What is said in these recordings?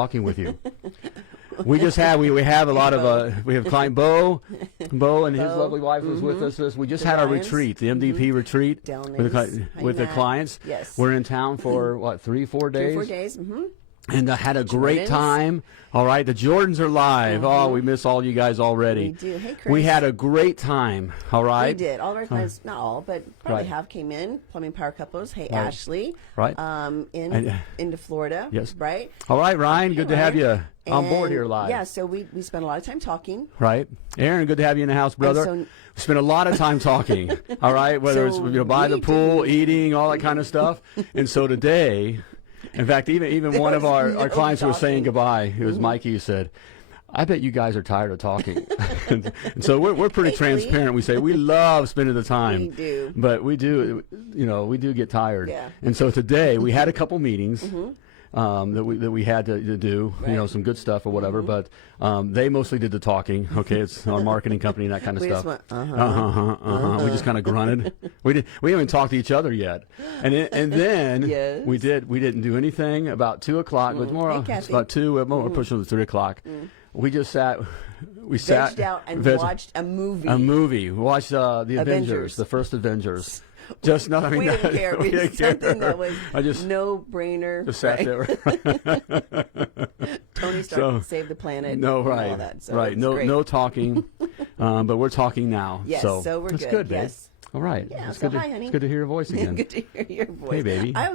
talking with you. We just have we have a lot of we have client Bo and his lovely wife was with us. We just had our retreat, the MDP retreat with the clients. Yes. We're in town for what 3-4 days. 3 or 4 days. And I had a great time. All right, the Jordans are live. Oh, we miss all you guys already. We do. Hey, Chris. We had a great time. All right. We did. All of our clients, not all, but probably have came in. Plumbing Power Couples. Hey, Ashley. Right. Into Florida. Yes. Right. All right, Ryan. Good to have you on board here live. Yeah. So we spent a lot of time talking. Right. Aaron, good to have you in the house, brother. We spent a lot of time talking. All right. Whether it's by the pool, eating, all that kind of stuff. And so today. In fact, even one of our clients was saying goodbye. It was Mikey who said, I bet you guys are tired of talking. and so we're pretty transparent. We say we love spending the time. We do. But we do, we do get tired. Yeah. And so today we had a couple meetings. That we had to do, some good stuff or whatever, but they mostly did the talking. Okay, it's our marketing company and that kind of stuff. We just kind of grunted. We haven't even talked to each other yet, and then Yes. we didn't do anything about 2 o'clock. But more it's about 2. We're pushing to 3 o'clock. We just sat. We vegged out and watched a movie. We watched the Avengers, the first Avengers. Just not. I mean, we didn't care. We didn't care. Something that was no brainer. Just sat there. Tony Stark saved the planet. No, right, and all that, so right. No talking, but we're talking now. Yes, so we're that's good. Babe. Yes. All right. Yeah, it's so good. hi, honey. It's good to hear your voice again. Good to hear your voice. Hey, baby. I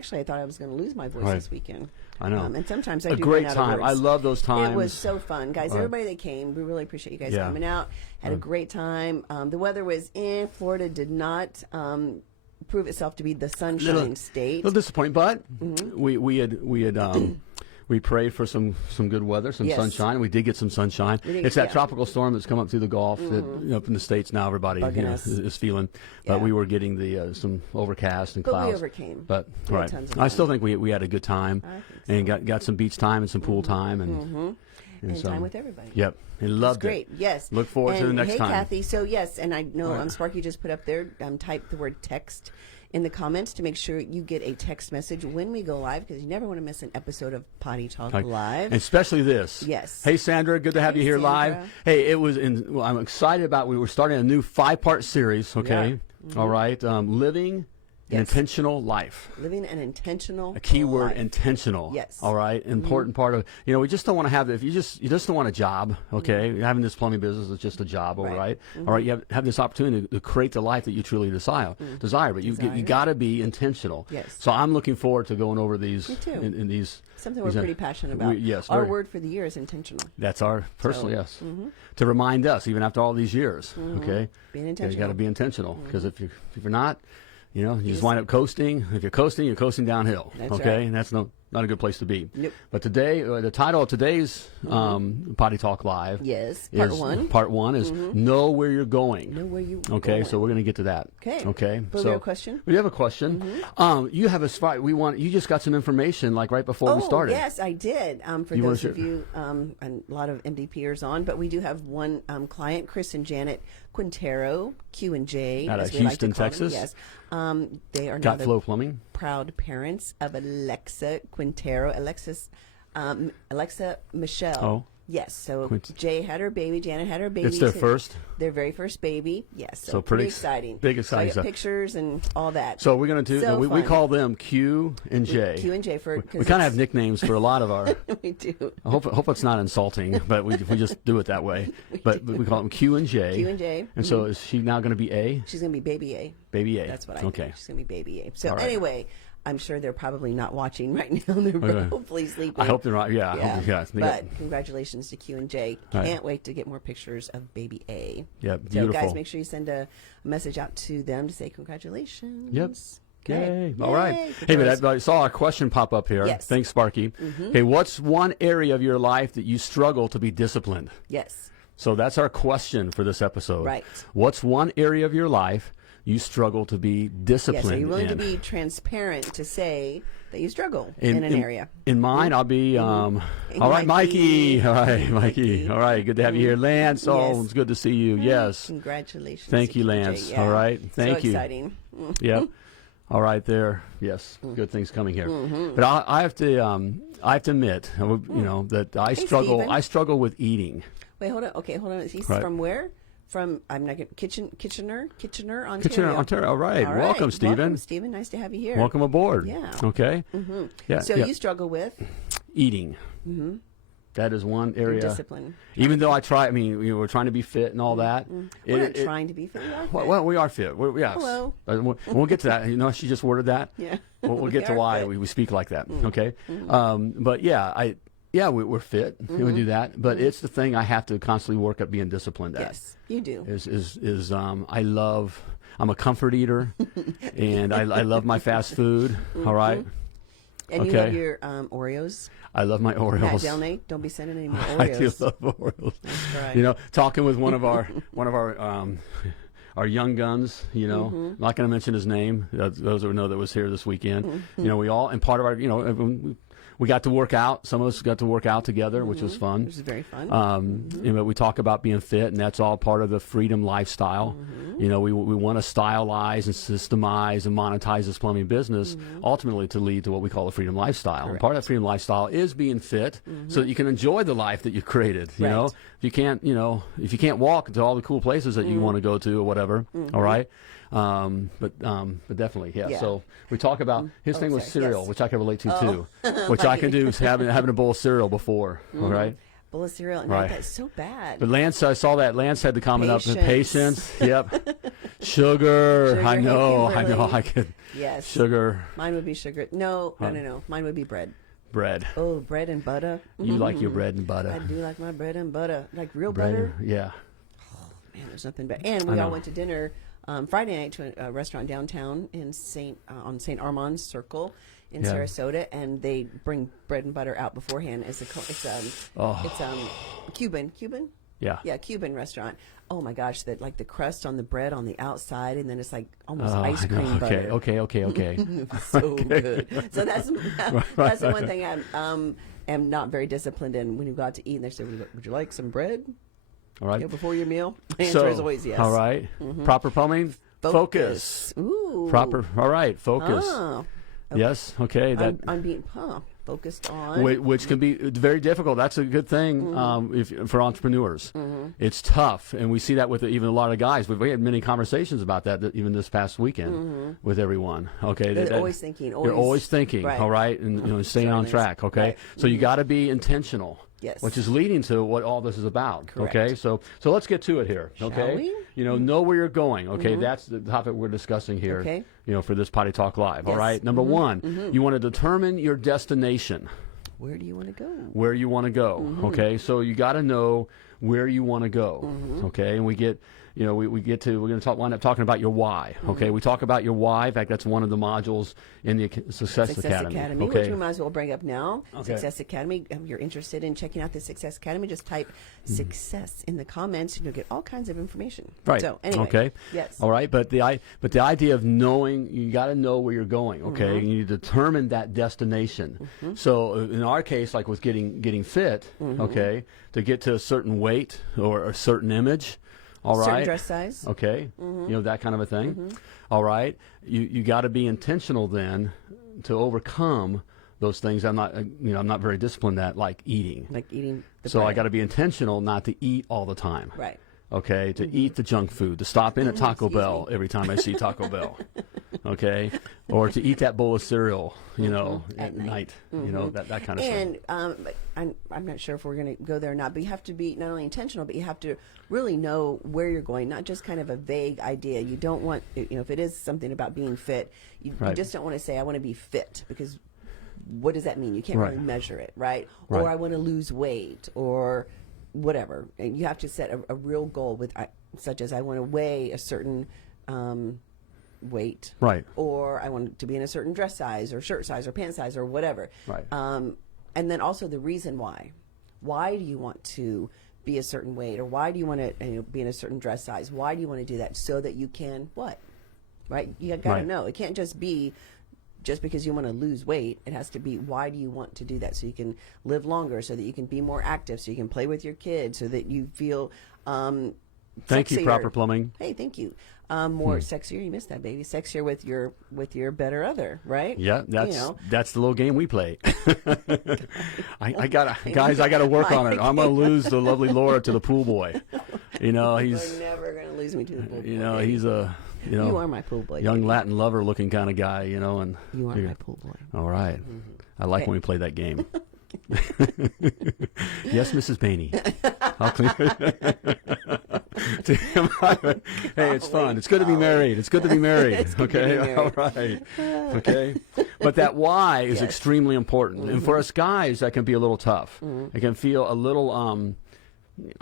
thought I was going to lose my voice this weekend. I know. And sometimes I a do great run out time. of words. I love those times. It was so fun, guys. Everybody that came, we really appreciate you guys coming out. Had a great time. The weather was in. Florida did not prove itself to be the sunshine state. A little disappointing, but we prayed for some good weather, some sunshine. We did get some sunshine. It's that tropical storm that's come up through the Gulf that up in the States now. Everybody is feeling, but we were getting the some overcast and clouds. But we overcame. But I still think we had a good time and got some beach time and some pool time and so, time with everybody. Yep, and loved great. it. Yes. Look forward to the next time. Hey, Kathy. So yes, and I know Sparky just put up there. Type the word text in the comments to make sure you get a text message when we go live, because you never want to miss an episode of Potty Talk Live. And especially this. Yes. Hey, Sandra, good to have you here live. Hey, I'm excited about, we were starting a new 5-part series, okay? All right. Living an intentional life. Living an intentional A key word, life. intentional. Yes. All right. Important part of, we just don't want to have, if you just don't want a job, okay? Having this plumbing business is just a job, all right? All right. You have this opportunity to create the life that you truly desire. But you got to be intentional. Yes. So I'm looking forward to going over these. Me too. In these. Something we're pretty passionate about. Yes. Our word for the year is intentional. That's our personal, yes. To remind us, even after all these years, okay? Being intentional. You got to be intentional, because if you're not, you just wind up coasting. If you're coasting downhill. That's okay, right. And that's not a good place to be. Nope. But today, the title of today's Potty Talk Live. Yes, Part one is know where you're going. Know where you. Okay, so we're going to get to that. Okay. Okay. But we have a question. We have a question. You have a spot. You just got some information like right before we started. Yes, I did. For those of you, and a lot of MDPers on, but we do have one client, Chris and Janet Quintero, Q&J, out of as we like to Houston, call Texas. them. Yes. They are Got now Flow the Plumbing. proud parents of Alexa Quintero, Alexa Michelle. Oh. Yes, so Jay had her baby, Janet had her baby. It's their first? Their very first baby, yes. So pretty exciting. Big exciting so I stuff. got pictures and all that. So we're going to do, So we fun. call them Q and J. Q and J for We kind of have nicknames for a lot of our. we do. I hope it's not insulting, but we just do it that way. But we call them Q and J. Q and J. And so is she now going to be A? She's going to be baby A. Baby A. That's what I think. think. She's going to be baby A. So All right. anyway, I'm sure they're probably not watching right now. They're hopefully sleeping. I hope they're not. Yeah. But congratulations to Q and J. Can't wait to get more pictures of baby A. Yep. So Beautiful. guys, make sure you send a message out to them to say congratulations. Yep. Okay. Yay. All right. Hey, but I saw a question pop up here. Yes. Thanks, Sparky. Hey, what's one area of your life that you struggle to be disciplined? Yes. So that's our question for this episode. Right. What's one area of your life you struggle to be disciplined Yes. Are you willing to in? be transparent to say that you struggle in an area? In mine, I'll be, all right, Mikey. All right, Mikey. All right, good to have you here. Lance, Yes. it's good to see you. Yes. Congratulations. Thank to you, Q&J. Lance. Yeah. All right, thank you. Exciting. Yep. All right, there. Yes, good things coming here. But I have to. I have to admit, that I struggle. Stephen. I struggle with eating. Wait, hold on. Okay, hold on. He's Right. from where? From I'm not Kitchener, Ontario. Kitchener, Ontario. All right. All right. Welcome, Stephen. Welcome, Stephen. Nice to have you here. Welcome aboard. Yeah. Okay. Yeah. So yeah. you struggle with Eating. That is one area. discipline. Even though I try, I mean, we're trying to be fit and all that. We're not trying to be fit. We are fit. Well, we are fit. Yes. Hello. We'll get to that. She just worded that. Yeah. We'll We get to are why fit. we speak like that. Okay. But yeah, we're fit. We do that. But it's the thing I have to constantly work at being disciplined at. Yes, you do. I'm a comfort eater, and I love my fast food. All right. And you Okay. love your Oreos. I love my Matt Oreos. Delnay, don't be sending any more I do Oreos. love Oreos. That's right. Talking with one of our our young guns. I'm not going to mention his name. Those who know that was here this weekend. We all and part of our we got to work out. Some of us got to work out together, which was fun. Which is very fun. We talk about being fit, and that's all part of the freedom lifestyle. We want to stylize and systemize and monetize this plumbing business, ultimately to lead to what we call a freedom lifestyle. And part of that freedom lifestyle is being fit, so that you can enjoy the life that you created. Right. If you can't walk to all the cool places that you want to go to or whatever, all right. But definitely, yeah. Yeah. So we talk about his thing was sorry, cereal, yes. which I can relate to too, which I can do is having a bowl of cereal before, all right. Bowl of cereal, and Right. that's so bad. But Lance, I saw that Lance had the comment up. Patience. Patience. Yep. Sugar. I Hey, know. Kimberly. I could. Yes. Sugar. Mine would be sugar. No. Mine would be bread. Bread. Oh, bread and butter. You like your bread and I butter. do like my bread and butter. Like real Bread. butter. Yeah. Man, there's nothing better. And I we all know. went to dinner Friday night to a restaurant downtown in on St. Armand's Circle in Yeah. Sarasota, and they bring bread and butter out beforehand. It's Cuban. Yeah. Yeah, Cuban restaurant. Oh my gosh, that like the crust on the bread on the outside, and then it's like almost Oh, ice I know. cream butter. Okay. So good. So that's the one thing I am not very disciplined in. When you go out to eat, and they say, "Would you like some bread All right. before your meal?" The answer is always yes. All right. Proper plumbing. Focus. Ooh. Proper. All right. Focus. Oh. Yes. Okay. That. I'm being focused on. Which can be very difficult. That's a good thing for entrepreneurs. It's tough, and we see that with even a lot of guys. We had many conversations about that even this past weekend with everyone. Okay, They're always thinking. you're always thinking. Right. All right, and staying on track. Okay, Right. so you got to be intentional. Yes. Which is leading to what all this is about. Correct. Okay, so let's get to it here. Shall Okay, we? know where you're going. Okay, that's the topic we're discussing here. Okay. For this Potty Talk Live. All Yes. right. Number one, you want to determine your destination. Where do you want to go? Where you want to go. Okay, so you got to know where you want to go. Okay, and we get, we're going to wind up talking about your why. Okay, we talk about your why. In fact, that's one of the modules in the Success Academy. Which Okay, we might as well bring up now. Okay. Success Academy. If you're interested in checking out the Success Academy, just type success in the comments, and you'll get all kinds of information. right. So anyway. Okay. Yes. All right, but the idea of knowing, you got to know where you're going. Okay, you need to determine that destination. So in our case, like with getting fit, okay, to get to a certain weight or a certain image. All right. Certain dress size. Okay. That kind of a thing. All right. You got to be intentional then to overcome those things. I'm not very disciplined at, like eating. Like eating the So I bread. got to be intentional not to eat all the time. Right. Okay, to eat the junk food, to stop in at Taco Excuse Bell me. every time I see Taco Bell. Okay, or to eat that bowl of cereal, at night. That kind of thing. And I'm not sure if we're going to go there or not, but you have to be not only intentional, but you have to really know where you're going, not just kind of a vague idea. You don't want, if it is something about being fit, you Right. just don't want to say, I want to be fit, because what does that mean? You can't Right. really measure it, right? Right. Or I want to lose weight, or whatever. And you have to set a real goal such as I want to weigh a certain weight, Right. or I want to be in a certain dress size or shirt size or pant size or whatever. Right. And then also the reason why. Why do you want to be a certain weight, or why do you want to be in a certain dress size? Why do you want to do that? So that you can what? Right? You got to Right. know. It can't just be just because you want to lose weight. It has to be, why do you want to do that? So you can live longer, so that you can be more active, so you can play with your kids, so that you feel Thank you, sexier. Proper Plumbing. Hey, thank you. More sexier. You missed that, baby. Sexier with your better other, right? Yeah, that's You know. that's the little game we play. I gotta work on it. I'm gonna lose the lovely Laura to the pool boy. You know, he's You're never gonna lose me to the pool boy. you know baby. he's a You are my pool boy. young baby. Latin lover looking kind of guy. You know, and You are my pool boy. all right. I like Okay. when we play that game. Yes, Mrs. Bainey. I'll clean Hey, it's fun. It's good to be married. It's good to be married. It's good to Okay, be married. all right. Okay, but that why is Yes. extremely important, and for us guys, that can be a little tough. It can feel a little, a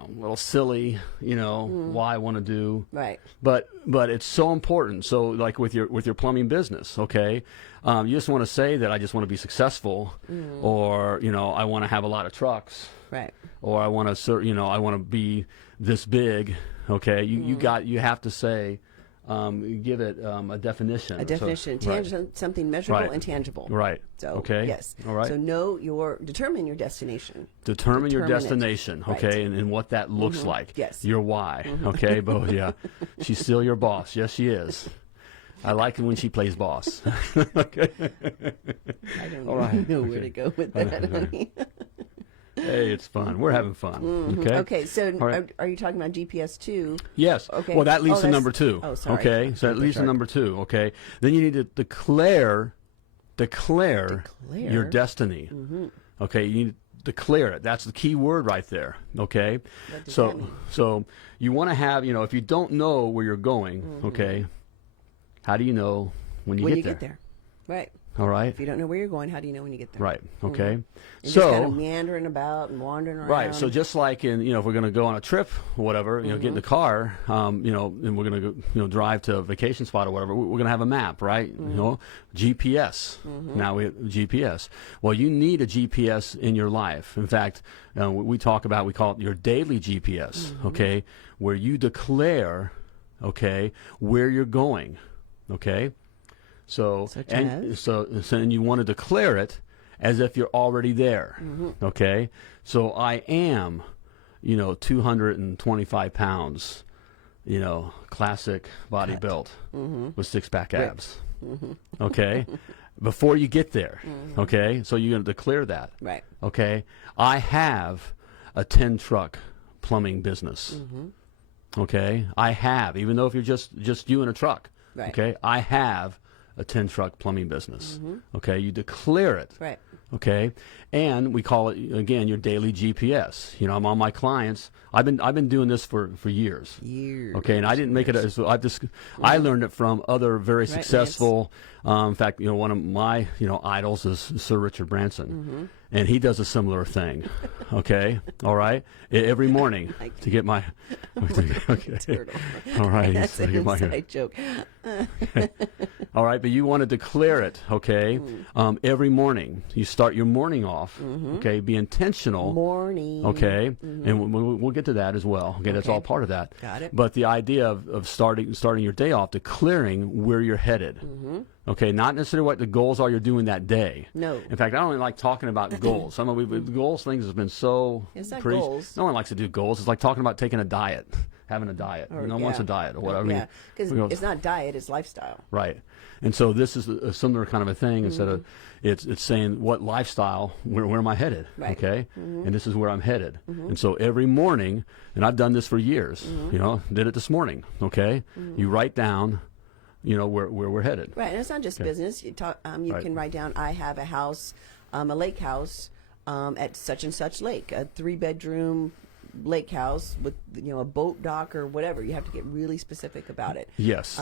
little silly. You know, why I want to do. Right. But it's so important. So like with your plumbing business, okay, you just want to say that I just want to be successful, or I want to have a lot of trucks, Right. or I want to I want to be this big. Okay, you have to say, give it a definition. A definition, something measurable and tangible. Right. So okay. yes. All right. So determine your destination. Determine your Determine it. destination, Right. okay, and what that looks like. Yes. Your why, okay, but yeah, she's still your boss. Yes, she is. I like it when she plays boss. Okay. I don't All right. know where to go with that, honey. Hey, it's fun. We're having fun. Okay. Okay, so All right. are you talking about GPS 2? Yes. Okay. Well, that leads Oh, to that's- number 2. oh, sorry. Okay. So that leads to number 2. Okay. Then you need to declare your destiny. Okay. You need to declare it. That's the key word right there. Okay. What does that mean? So you want to have, if you don't know where you're going, okay, how do you know when you get there? Right. All right. If you don't know where you're going, how do you know when you get there? Right. Okay. You're So just kind of meandering about and wandering around. right. So just like in, if we're going to go on a trip or whatever, get in the car, and we're going to go, drive to a vacation spot or whatever, we're going to have a map, right? GPS. Now we have GPS. Well, you need a GPS in your life. In fact, we call it your daily GPS, okay, where you declare, okay, where you're going, okay? So and you want to declare it as if you're already there. Okay, so I am, 225 pounds, classic body built with 6-pack abs. Okay, before you get there. Okay, so you're going to declare that. Right. Okay, I have a 10-truck plumbing business. Okay, I have, even though if you're just you in a truck. Right. Okay, I have a 10-truck plumbing business. Okay, you declare it. Right. Okay, and we call it again your daily GPS. I'm on my clients. I've been doing this for years. Okay, and I didn't make it. So I learned it from other very successful. In fact, one of my idols is Sir Richard Branson, and he does a similar thing. Okay, all right, every morning to get my. Okay, Turtle. all right, That's an inside joke. all right, but you want to declare it, okay? Every morning, you start your morning off, okay? Be intentional, Morning. okay? And we'll get to that as well. Okay, that's all part of that. Got it. But the idea of starting your day off, declaring where you're headed, okay? Not necessarily what the goals are you're doing that day. No. In fact, I don't really like talking about goals. Some of the goals things has been so. It's not preached. goals. No one likes to do goals. It's like talking about taking a diet, having a diet. Or, no one wants a diet or whatever. Yeah, because it's not diet; it's lifestyle. Right. And so this is a similar kind of a thing. Instead of it's saying what lifestyle, where am I headed? Right. Okay. And this is where I'm headed. And so every morning, and I've done this for years, did it this morning. Okay. You write down, where we're headed. Right, and it's not just business. You Right. can write down, I have a house, a lake house at such and such lake, a 3-bedroom lake house with a boat dock or whatever. You have to get really specific about it. Yes.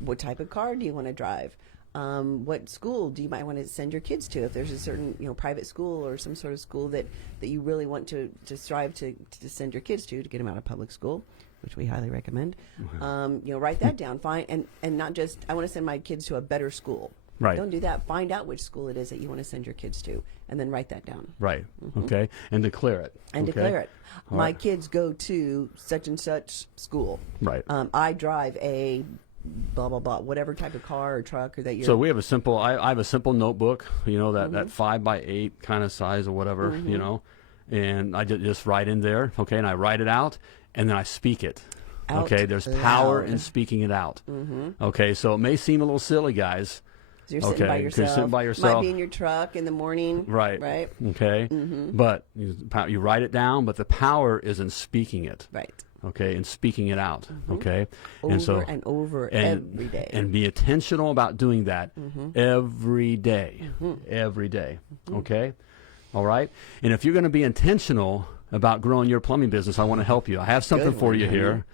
What type of car do you want to drive? What school do you might want to send your kids to? If there's a certain private school or some sort of school that you really want to strive to send your kids to get them out of public school, which we highly recommend. Write that down. Find and not just I want to send my kids to a better school. Right. Don't do that. Find out which school it is that you want to send your kids to, and then write that down. Right. Okay. And declare it. And okay? declare it. All My right. kids go to such and such school. Right. I drive a blah blah blah, whatever type of car or truck or that you're. So we have a simple. I have a simple notebook. That 5x8 kind of size or whatever. And I just write in there. Okay. And I write it out, and then I speak it. out Okay, there's power loud. in speaking it out. Okay, so it may seem a little silly, guys. So you're sitting by Okay, 'cause yourself. you're sitting by yourself. Might be in your truck in the morning. Right. Right. Okay. But you write it down, but the power is in speaking it. Right. Okay, and speaking it out. Okay, Over and over every day. and be intentional about doing that every day. Every day. Okay, all right. And if you're going to be intentional about growing your plumbing business, I want to help you. I have something Good for one, you honey. here.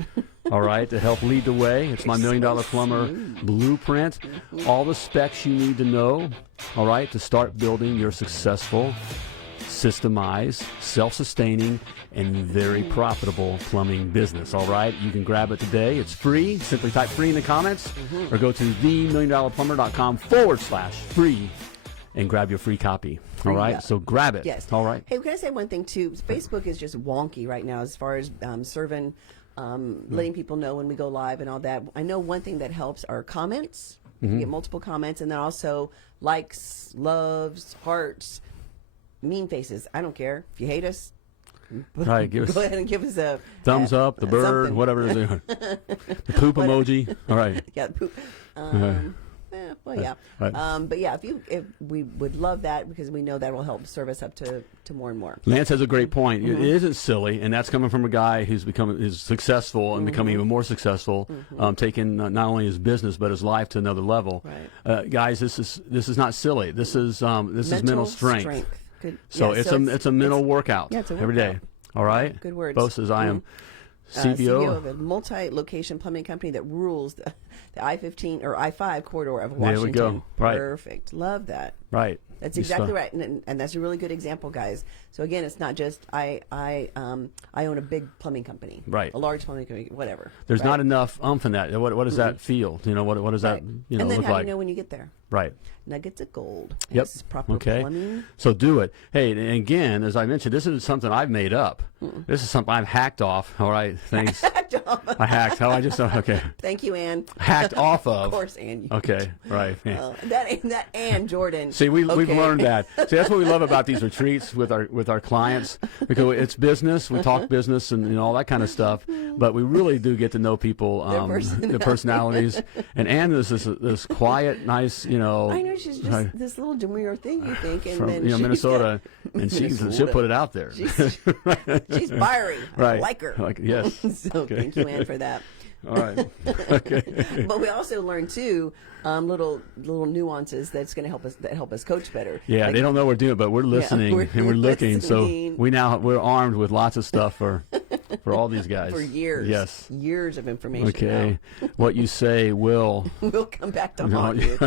All right, to help lead the way. It's my $1 Million Plumber blueprint. All the specs you need to know. All right, to start building your successful, systemized, self-sustaining, and very profitable plumbing business. All right, you can grab it today. It's free. Simply type free in the comments or go to themilliondollarplumber.com/free and grab your free copy. All right, yeah. so grab it. Yes. All right. Hey, can I say one thing too? Facebook is just wonky right now as far as serving, letting people know when we go live and all that. I know one thing that helps are comments. You get multiple comments, and then also likes, loves, hearts, mean faces. I don't care if you hate us. Right, Go ahead and give us a thumbs up, the bird, something. whatever it is. The poop emoji. All right. Yeah, poop. Well, yeah. Right. But yeah, if we would love that because we know that will help serve us up to more and more. Lance has a great point. It isn't silly, and that's coming from a guy who's successful and becoming even more successful, taking not only his business but his life to another level. Right. Guys, this is not silly. This is mental strength. Good. So Yeah, it's a mental workout. Yeah, it's a every day. workout. All right. Good words. Bo says I am CEO CBO. of a multi-location plumbing company that rules the I-15 or I-5 corridor of Washington. There we go. Right. Perfect. Love that. Right. That's You exactly start- right, and that's a really good example, guys. So again, it's not just I own a big plumbing company, Right. A large plumbing company, whatever. There's right? not enough in that. What does that feel? You know, what does that Right. And then look how like? do you know when you get there? Right. Nuggets of gold. Yep. It's proper Okay. plumbing. So do it. Hey, and again, as I mentioned, this isn't something I've made up. This is something I've hacked off. All right. Thanks. I hacked. How I just okay. Thank you, Ann. Hacked off of. Of course, Ann. Okay. Right. Yeah. That Ann Jordan. See, we've Okay. learned that. See, that's what we love about these retreats with our clients, because it's business. We talk business and all that kind of stuff, but we really do get to know people, their personalities. And Ann is this quiet, nice, I know she's just this little demure thing you think, and from then Minnesota, and she'll put it out there. She's fiery. Right. I like her. Yes. So Okay. thank you, Ann, for that. All right. Okay. But we also learn too little nuances that's going to help us coach better. Yeah, Like, they don't know we're doing it, but we're listening and we're looking. listening. So we're armed with lots of stuff for all these guys. for years. Yes. Years of information. Okay. What you say will. We'll come back to haunt you.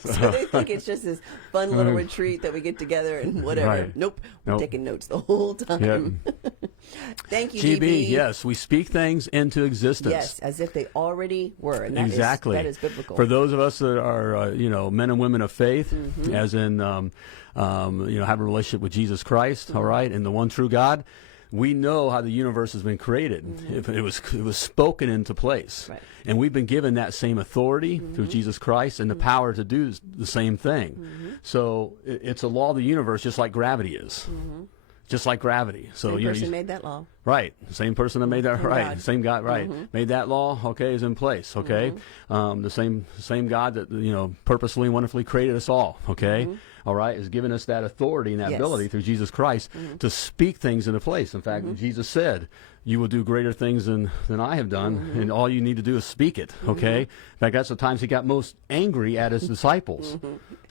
So they think it's just this fun little retreat that we get together and whatever. Right. Nope. We're Nope. taking notes the whole time. Thank you, GB, yes, we speak things into existence. Yes, as if they already were. And Exactly. That is biblical. For those of us that are, men and women of faith, as in, have a relationship with Jesus Christ, all right, and the one true God, we know how the universe has been created. It was spoken into place. Right. And we've been given that same authority through Jesus Christ and the power to do the same thing. So it's a law of the universe, just like gravity is. Just like gravity. So Same person made that law. Right, same person that made that. Same Right, God. same God. Right, made that law. Okay, is in place. Okay, the same God that purposely and wonderfully created us all. Okay, all right, has given us that authority and that Yes. ability through Jesus Christ to speak things into place. In fact, Jesus said, "You will do greater things than I have done, and all you need to do is speak it." Okay, in fact, that's the times he got most angry at his disciples,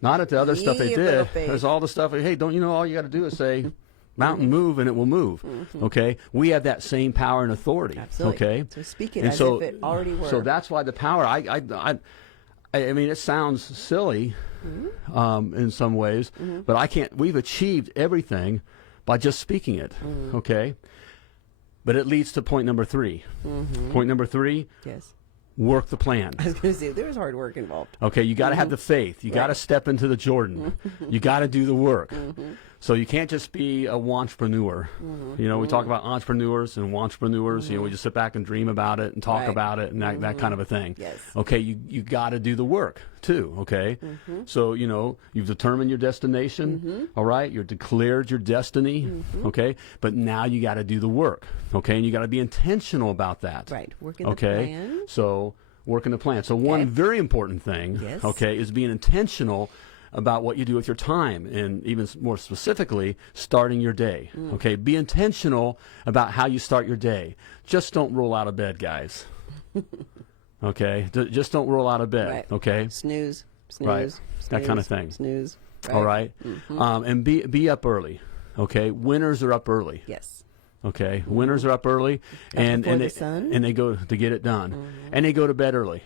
not at the other stuff they Ye of little did. faith. There's all the stuff. Hey, don't you know all you got to do is say. Mountain move and it will move. Okay, we have that same power and authority. Absolutely. Okay, So speak it And as if it already were. So that's why the power. I mean, it sounds silly in some ways, but I can't. We've achieved everything by just speaking it. Okay, but it leads to point number 3. Point number 3: Yes. work the plan. I was going to say, there's hard work involved. Okay, you got to have the faith. You got to step into the Jordan. You got to do the work. So you can't just be a wantrepreneur. You know, we talk about entrepreneurs and wantrepreneurs. You know, we just sit back and dream about it and talk about it and that kind of a thing. Yes. Okay, you got to do the work too. Okay, so you know you've determined your destination. All right, you've declared your destiny. Okay, but now you got to do the work. Okay, and you got to be intentional about that. Right, working the plan. So working the plan. So one very important thing, okay, is being intentional about what you do with your time, and even more specifically, starting your day. Okay, be intentional about how you start your day. Just don't roll out of bed, guys. Okay, just don't roll out of bed. Right. Okay, Snooze, right, snooze, that kind of thing. Snooze. Right. All right, and be up early. Okay, winners are up early. Yes. Okay, winners are up early, and they go to get it done, and they go to bed early.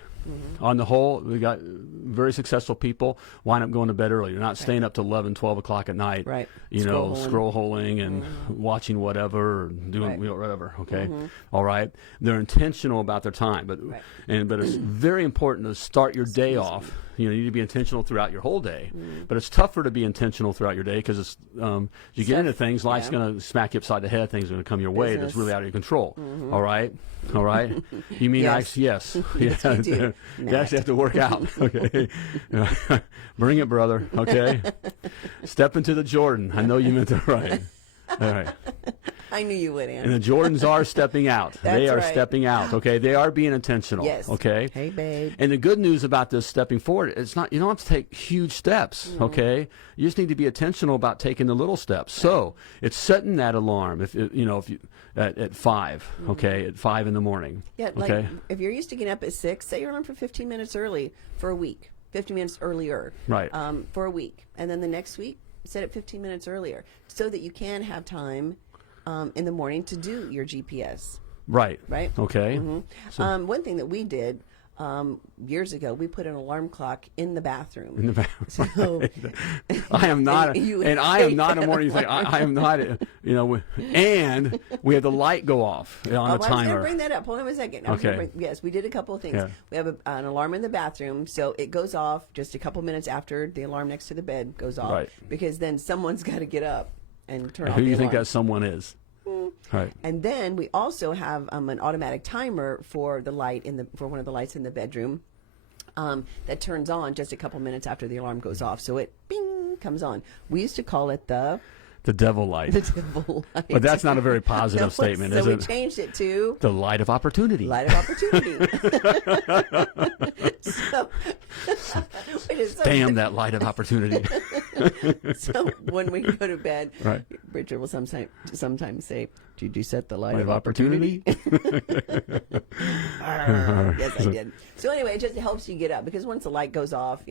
On the whole, we got very successful people wind up going to bed early. They're not staying up to 11, 12 o'clock at night, you know, scroll-holing and watching whatever, or doing whatever, okay? All right? They're intentional about their time, but it's very important to start your day off. You know, you need to be intentional throughout your whole day, but it's tougher to be intentional throughout your day because it's you get into things, life's going to smack you upside the head, things are going to come your way that's really out of your control. All right? All right? You mean yes. Yes. Yes, we do. You actually have to work out. Okay. Bring it, brother. Okay. Step into the Jordan. I know you meant that right. All right. I knew you would, Ann. And the Jordans are stepping out. They are stepping out. Okay. They are being intentional. Yes. Okay. Hey, babe. And the good news about this stepping forward, it's not, you don't have to take huge steps. Okay. You just need to be intentional about taking the little steps. So it's setting that alarm. If you at 5. Okay. At 5 in the morning. Yeah. Okay. Like if you're used to getting up at 6, set your alarm for 15 minutes early for a week. 15 minutes earlier. Right. For a week, and then the next week, set it 15 minutes earlier, so that you can have time in the morning to do your GPS. Right. Right. Okay. So, one thing that we did years ago, we put an alarm clock in the bathroom. In the bathroom. So, I am not, I am not a morning thing. I am not, and we have the light go off on a I was timer. going to bring that up. Hold on a second. Yes, we did a couple of things. Yeah. We have an alarm in the bathroom, so it goes off just a couple minutes after the alarm next to the bed goes off. Right. Because then someone's got to get up and turn off Who the do you think alarm. that someone is? Right. And then we also have an automatic timer for the light for one of the lights in the bedroom that turns on just a couple minutes after the alarm goes off. So it bing comes on. We used to call it the devil light. The devil light. But that's not a very positive statement, is it? So it? we changed it to the light of opportunity. Light of opportunity. Damn that light of opportunity. So when we go to bed, right. Richard will sometimes say, "Did you set the light of opportunity?" Yes, I did. So anyway, it just helps you get up, because once the light goes off,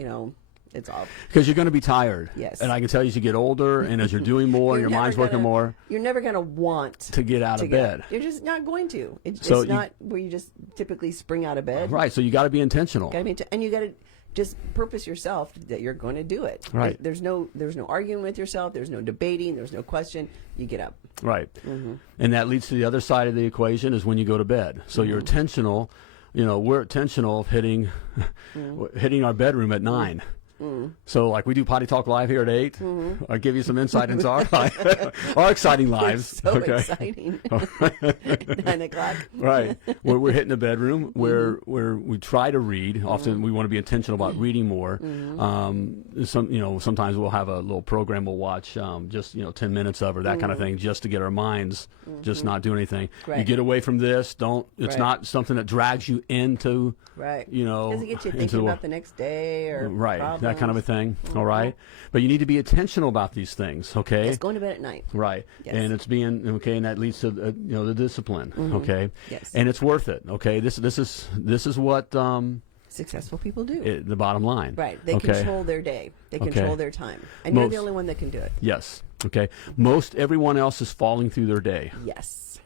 it's off. Because you're going to be tired. Yes. And I can tell you, as you get older and as you're doing more and your mind's working more, you're never going to want to get out of bed. You're just not going to. It's not where you just typically spring out of bed. Right. So you got to be intentional. And you got to just purpose yourself that you're going to do it. Right. There's no arguing with yourself. There's no debating. There's no question. You get up. Right. And that leads to the other side of the equation is when you go to bed. So you're intentional. We're intentional of hitting our bedroom at 9. So, like, we do Potty Talk Live here at 8. I'll give you some insight into our our exciting lives. So exciting. 9 o'clock. Right. We're hitting the bedroom where we try to read. Often we want to be intentional about reading more. Sometimes we'll have a little program we'll watch, just 10 minutes of, or that kind of thing, just to get our minds just not do anything. Right. You get away from this. It's not something that drags you into. Right. Doesn't get you thinking about the next day or problems. That kind of a thing. All right. But you need to be intentional about these things. Okay. It's going to bed at night. Right. Yes. And it's being and that leads to the discipline. Okay. Yes. And it's worth it. Okay. This is what successful people do. The bottom line. Right. They control their day. They control their time. And you're the only one that can do it. Yes. Okay. Most everyone else is falling through their day. Yes.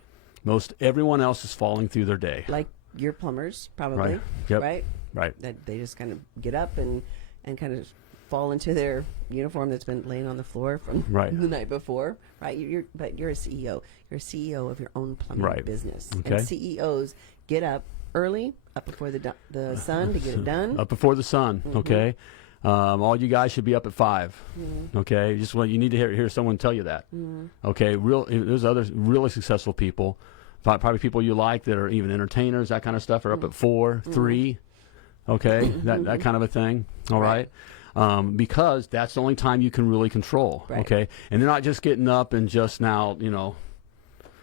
Most everyone else is falling through their day. Like your plumbers, probably. Right. Yep. Right? Right. That they just kind of get up and kind of fall into their uniform that's been laying on the floor from the night before. Right. But you're a CEO. You're a CEO of your own plumbing business. Okay. And CEOs get up early, up before the sun to get it done. Up before the sun, okay? All you guys should be up at 5, okay? Just you need to hear someone tell you that, okay? There's other really successful people, probably people you like that are even entertainers, that kind of stuff, are up at 4, 3, okay? that kind of a thing, all right? Because that's the only time you can really control, okay? And they're not just getting up and just now,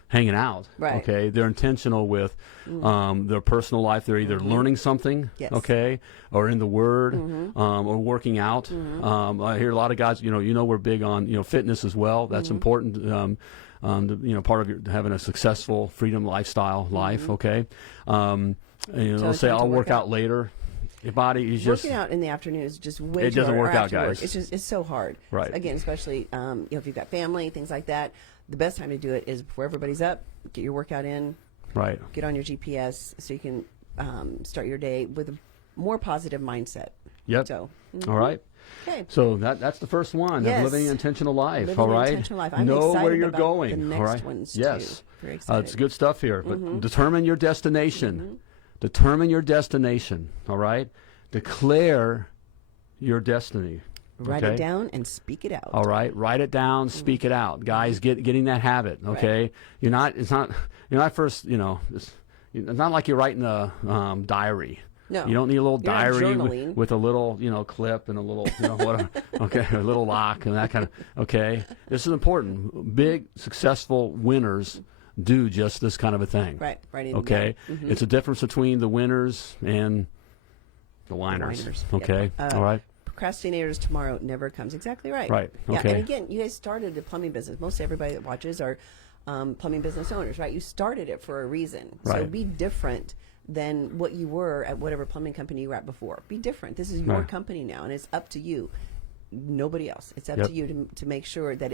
hanging out, okay? They're intentional with their personal life. They're either learning something, okay, or in the Word, or working out. I hear a lot of guys, we're big on, fitness as well. That's important, part of having a successful freedom lifestyle life, okay? They'll say, I'll work out later. Your body is just working out in the afternoon is just way it doesn't work out, guys. It's so hard. Right. Again, especially if you've got family, things like that. The best time to do it is before everybody's up. Get your workout in. Right. Get on your GPS so you can start your day with a more positive mindset. Yep. So. All right. Okay. So that's the first one. Yes. Living an intentional life. Living all right. an intentional life. I'm know excited where you're about going. The next all right. ones yes. too. Very excited. It's good stuff here. But determine your destination. Determine your destination. All right. Declare your destiny. Write it down and speak it out. All right, write it down, speak it out, guys. Getting that habit. Okay, you're not first. It's not like you're writing a diary. No, you don't need a little diary with a little clip and a little whatever. Okay, a little lock and that kind of. Okay, this is important. Big successful winners do just this kind of a thing. Right. Okay, it's a difference between the winners and the whiners. Okay, all right. Procrastinators tomorrow never comes. Exactly right. Right. Okay. Yeah, and again, you guys started a plumbing business. Most everybody that watches are plumbing business owners, right? You started it for a reason. So Right. be different than what you were at whatever plumbing company you were at before. Be different. This is your Right. company now, and it's up to you. Nobody else. It's up Yep. to you to make sure that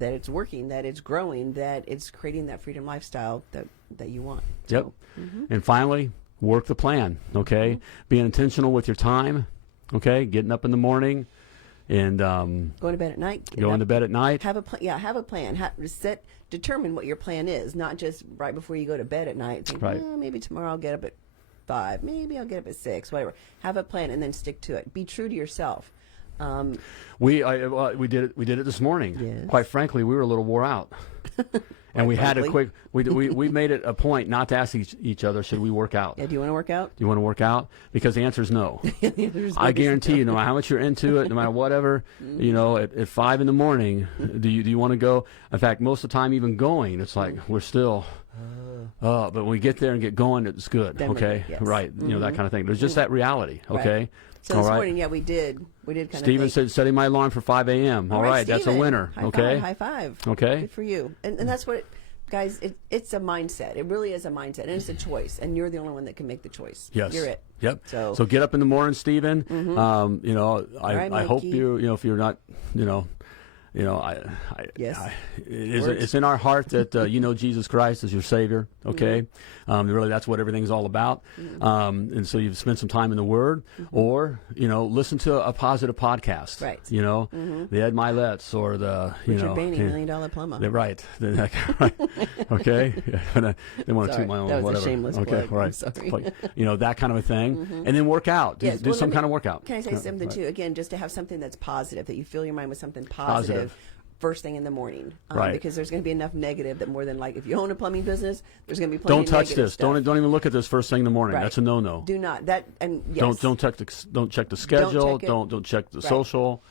it's working, that it's growing, that it's creating that freedom lifestyle that you want. Yep. So, And finally, work the plan. Okay. Being intentional with your time. Okay, getting up in the morning, and going to bed at night. going to bed at night. Have a have a plan. Determine what your plan is, not just right before you go to bed at night. Think, Right. maybe tomorrow I'll get up at 5. Maybe I'll get up at 6. Whatever. Have a plan and then stick to it. Be true to yourself. We did it. We did it this morning. Yes. Quite frankly, we were a little wore out, and we had a quick. We made it a point not to ask each other, should we work out? Yeah. Do you want to work out? Do you want to work out? Because the answer is no. I guarantee you, no matter how much you're into it, no matter whatever, at 5 in the morning, do you want to go? In fact, most of the time, even going, it's like we're still. But when we get there and get going, it's good. Then okay, yes. right? That kind of thing. There's just that reality. Okay. Right. So this morning, we did kind Steven of. said setting my alarm for 5 a.m. All right, that's a winner. High five. Okay. Good for you. And that's what, guys. It's a mindset. It really is a mindset, and it's a choice. And you're the only one that can make the choice. Yes. You're it. Yep. So get up in the morning, Steven. right, I hope Mikey. you. If you're not, Yes. It's in our heart that Jesus Christ is your Savior. Okay, really that's what everything's all about. And so you've spent some time in the Word, or listen to a positive podcast. Right. The Ed Milet's or the Richard Bainey, $1 Million Plumber. They're right. Okay. They want to toot my own. That was whatever. a shameless okay. plug. Right. I'm sorry. That kind of a thing, and then work out. Yes, Do some kind of workout. Can I say something too? Again, just to have something that's positive, that you fill your mind with something positive. First thing in the morning, right? Because there's going to be enough negative that more than if you own a plumbing business, there's going to be plenty. Don't of touch negative this. stuff. Don't even look at this first thing in the morning. Right. That's a no-no. Do not yes. Don't check the schedule. Don't check the social.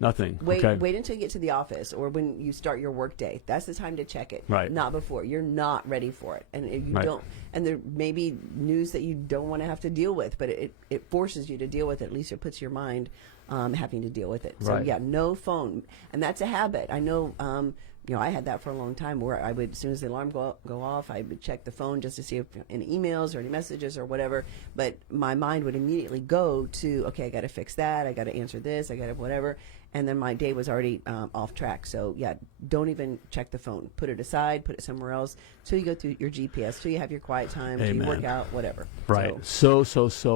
Nothing. Wait okay. Wait until you get to the office or when you start your work day. That's the time to check it. Right. Not before. You're not ready for it, and if you Right. don't. And there may be news that you don't want to have to deal with, but it forces you to deal with it. At least it puts your mind having to deal with it. So Right. no phone, and that's a habit. I know. I had that for a long time where I would, as soon as the alarm go off, I would check the phone just to see if any emails or any messages or whatever. But my mind would immediately go to, okay, I got to fix that. I got to answer this. I got to whatever. And then my day was already off track. So, don't even check the phone. Put it aside. Put it somewhere else. So you go through your GPS. So you have your quiet time. So you work out, whatever. Right. So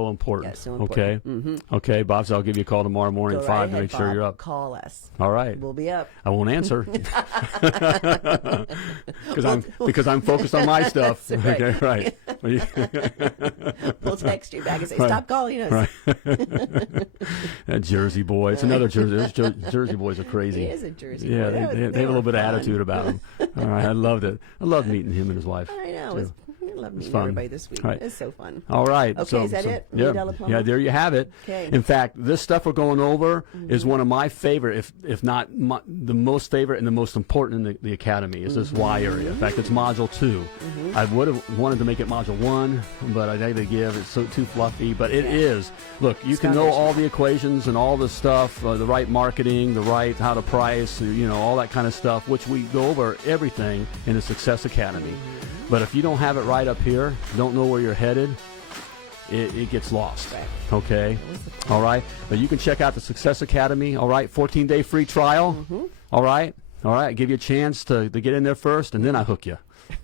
important. Yeah, so important. Okay. Okay, Bob, so I'll give you a call tomorrow morning at 5 to make sure you're up. Call us. All right. We'll be up. I won't answer. because I'm focused on my stuff. That's right. Okay, right. We'll text you back and say, "Stop calling us." Right. That Jersey boy. It's another Jersey. Those Jersey boys are crazy. He is a Jersey Yeah, boy. they have a little bit of attitude about them. All right, I loved it. I loved meeting him and his wife. I know. too. I love meeting fun. everybody this week. Right. It's so fun. All right. Okay, is that it? Yeah, Million-dollar plumber? yeah, there you have it. Okay. In fact, this stuff we're going over is one of my favorite, if not the most favorite and the most important in the academy, is this Y area. In fact, it's module 2. I would have wanted to make it module 1, but I had to give. It's too fluffy, but it is. Look, you can know all the equations and all the stuff, the right marketing, the right how to price, all that kind of stuff, which we go over everything in the Success Academy. But if you don't have it right up here, don't know where you're headed, it gets lost. Right. Okay? All right? But you can check out the Success Academy, all right? 14-day free trial, all right? All right? Give you a chance to get in there first, and then I hook you.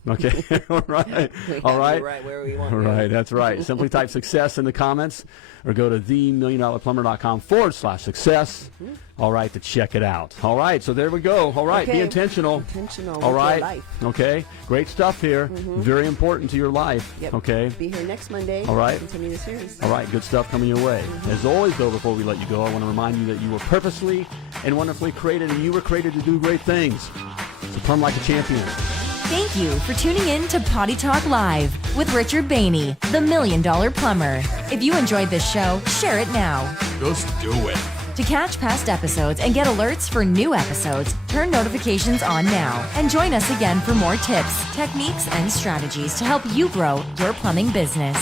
Okay? All right? All right? Right where we want. All right, that's right. Simply type success in the comments or go to themilliondollarplumber.com/success. All right, to check it out. All right, so there we go. All right, Okay. be intentional. Intentional All with right. your life. Okay. Great stuff here. Very important to your life. Yep. Okay. Be here next Monday. All right. Continue the series. All right, good stuff coming your way. As always, though, before we let you go, I want to remind you that you were purposely and wonderfully created, and you were created to do great things. So plumb like a champion. Thank you for tuning in to Potty Talk Live with Richard Bainey, the $1 Million Plumber. If you enjoyed this show, share it now. Just do it. To catch past episodes and get alerts for new episodes, turn notifications on now and join us again for more tips, techniques, and strategies to help you grow your plumbing business.